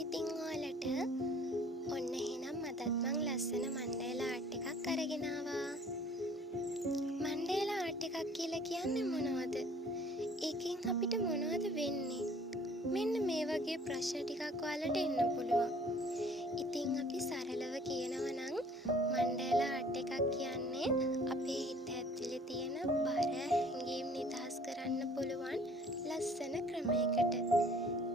ඉතින් ඔයාලට ඔන්න එහෙනම් අදත් මං ලස්සන මණ්ඩේලා ආර්ට් එකක් අරගෙන ආවා. මණ්ඩේලා ආර්ට් එකක් කියලා කියන්නේ මොනවද? ඒකෙන් අපිට මොනවද වෙන්නේ? මෙන්න මේ වගේ ප්‍රශ්න ටිකක් ඔයාලට එන්න පුළුවන්. ඉතින් අපි සරලව කියනවා නම් මණ්ඩේලා ආර්ට් එකක් කියන්නේ අපේ හිත ඇතුලේ තියෙන බර හැඟීම් නිදහස් කරන්න පුළුවන් ලස්සන ක්‍රමයකට.